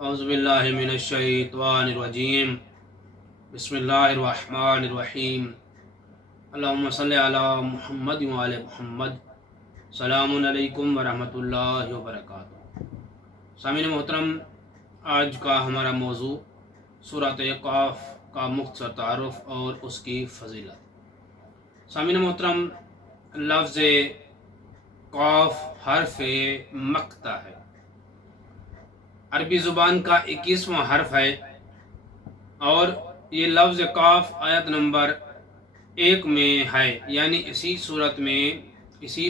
اعوذ باللہ من الشیطان الرجیم بسم اللہ الرحمن الرحیم اللہم صلی علی محمد وعلی محمد السلام علیکم ورحمۃ اللہ وبرکاتہ۔ سامعین محترم، آج کا ہمارا موضوع سورۃ قاف کا مختصر تعارف اور اس کی فضیلت۔ سامعین محترم، لفظ قاف حرف مقطع ہے، عربی زبان کا 21واں حرف ہے، اور یہ لفظ قاف آیت نمبر 1 میں ہے، یعنی اسی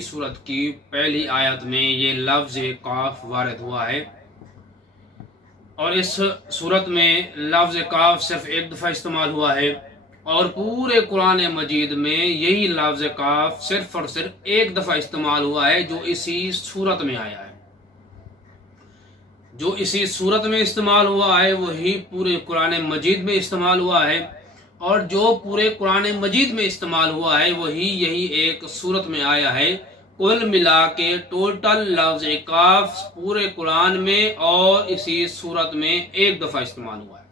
صورت کی پہلی آیت میں یہ لفظ قاف وارد ہوا ہے، اور اس صورت میں لفظ قاف صرف ایک دفعہ استعمال ہوا ہے، اور پورے قرآن مجید میں یہی لفظ قاف صرف اور صرف ایک دفعہ استعمال ہوا ہے، جو اسی صورت میں آیا ہے۔ جو اسی صورت میں استعمال ہوا ہے وہی پورے قرآن مجید میں استعمال ہوا ہے، اور جو پورے قرآن مجید میں استعمال ہوا ہے وہی یہی ایک صورت میں آیا ہے۔ کل ملا کے ٹوٹل لفظ قاف پورے قرآن میں اور اسی صورت میں ایک دفعہ استعمال ہوا ہے۔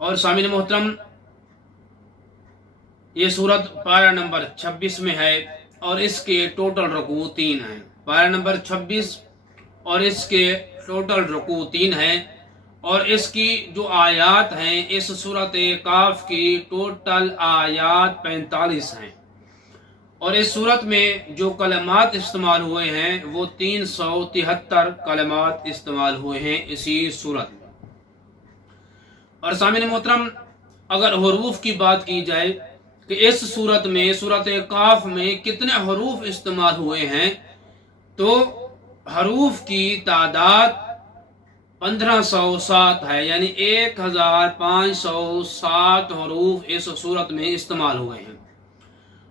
اور سامعین محترم، یہ صورت پارہ نمبر 26 میں ہے، اور اس کے ٹوٹل رکوع 3 ہیں۔ پارہ نمبر 26 اور اس کے ٹوٹل رکوع 3 ہیں، اور اس کی جو آیات ہیں، اس سورۃ قاف کی ٹوٹل آیات 45 ہیں، اور اس سورت میں جو کلمات استعمال ہوئے ہیں وہ 373 کلمات استعمال ہوئے ہیں اسی سورت میں۔ اور سامعین محترم، اگر حروف کی بات کی جائے کہ اس سورت میں سورۃ قاف میں کتنے حروف استعمال ہوئے ہیں، تو حروف کی تعداد 1507 ہے، یعنی 1507 حروف اس صورت میں استعمال ہوئے ہیں۔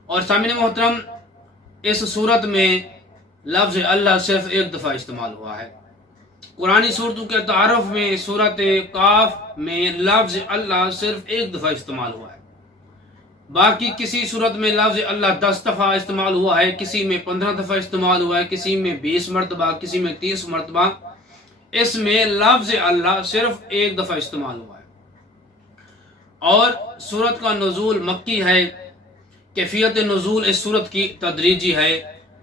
اور سامعین محترم، اس صورت میں لفظ اللہ صرف ایک دفعہ استعمال ہوا ہے۔ قرآنی صورتوں کے تعارف میں سورۃ قاف میں لفظ اللہ صرف ایک دفعہ استعمال ہوا ہے۔ باقی کسی صورت میں لفظ اللہ 10 دفعہ استعمال ہوا ہے، کسی میں 15 دفعہ استعمال ہوا ہے، کسی میں 20 مرتبہ، کسی میں 30 مرتبہ۔ اس میں لفظ اللہ صرف ایک دفعہ استعمال ہوا ہے۔ اور سورت کا نزول مکی ہے، کیفیت نزول اس سورت کی تدریجی ہے،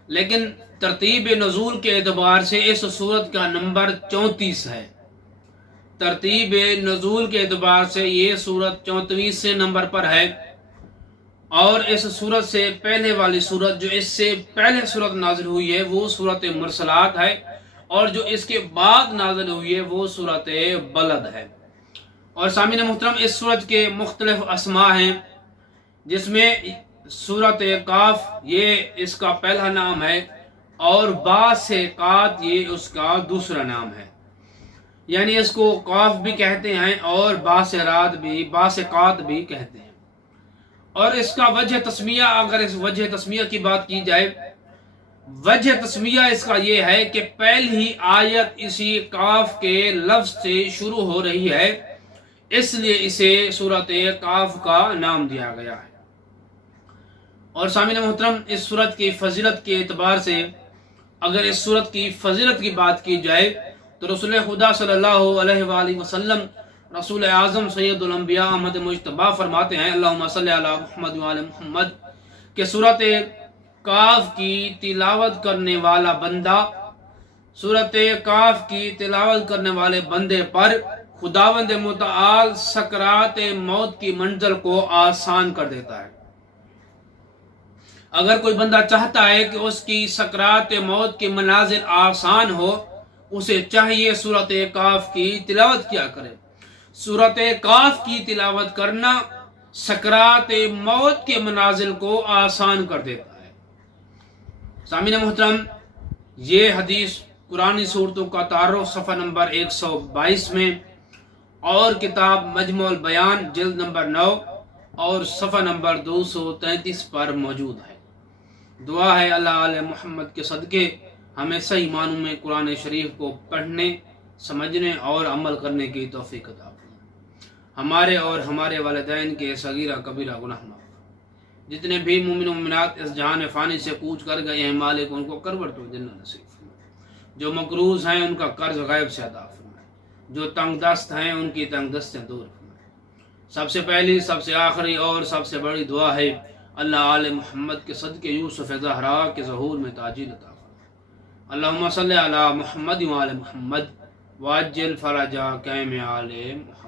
لیکن ترتیب نزول کے اعتبار سے اس سورت کا نمبر 34 ہے۔ ترتیب نزول کے اعتبار سے یہ سورت 34 نمبر پر ہے، اور اس سورت سے پہلے والی سورت جو اس سے پہلے سورت نازل ہوئی ہے وہ سورت مرسلات ہے، اور جو اس کے بعد نازل ہوئی ہے وہ سورت بلد ہے۔ اور سامعین محترم، اس سورت کے مختلف اسماء ہیں، جس میں سورت قاف یہ اس کا پہلا نام ہے، اور باسقات یہ اس کا دوسرا نام ہے، یعنی اس کو قاف بھی کہتے ہیں اور باسقات بھی کہتے ہیں۔ اور اس کا وجہ تسمیہ، اگر اس وجہ تسمیہ کی بات کی جائے، وجہ تسمیہ اس کا یہ ہے کہ پہلی آیت اسی قاف کے لفظ سے شروع ہو رہی ہے، اس لیے اسے سورۃ قاف کا نام دیا گیا ہے۔ اور سامعین محترم، اس سورت کی فضیلت کے اعتبار سے اگر اس سورت کی فضیلت کی بات کی جائے تو رسول خدا صلی اللہ علیہ وآلہ وسلم، رسول اعظم سید الانبیاء احمد مجتبیٰ فرماتے ہیں، اللہم صلی علی محمد وعلی محمد، کہ سورۃ قاف کی تلاوت کرنے والا بندہ، سورۃ قاف کی تلاوت کرنے والے بندے پر خداوند متعال سکرات موت کی منزل کو آسان کر دیتا ہے۔ اگر کوئی بندہ چاہتا ہے کہ اس کی سکرات موت کی منازل آسان ہو، اسے چاہیے سورۃ قاف کی تلاوت کیا کرے۔ سورۃ قاف کی تلاوت کرنا سکرات موت کے منازل کو آسان کر دیتا ہے۔ سامعین محترم، یہ حدیث قرآنی صورتوں کا تعارف صفحہ نمبر 122 میں، اور کتاب مجموع البیان جلد نمبر 9 اور صفحہ نمبر 233 پر موجود ہے۔ دعا ہے اللہ علیہ محمد کے صدقے ہمیں صحیح معنوں میں قرآن شریف کو پڑھنے، سمجھنے اور عمل کرنے کی توفیق عطا فرمائے۔ ہمارے اور ہمارے والدین کے صغیرہ کبیرہ گناہ معاف۔ جتنے بھی مومن و مومنات اس جہان فانی سے کوچ کر گئے ہیں، مالک ان کو کروٹ و جنت نصیب فرمائے۔ جو مقروض ہیں ان کا قرض غیب سے ادا فرمائے۔ جو تنگ دست ہیں ان کی تنگ دستیں دور فرمائے۔ سب سے پہلی، سب سے آخری اور سب سے بڑی دعا ہے اللہ آل محمد کے صدقے یوسف زہرا کے ظہور میں تاجیل عطا فرما۔ اللہم صلی علی محمد و آل محمد واجل فرجا قیم آل محمد۔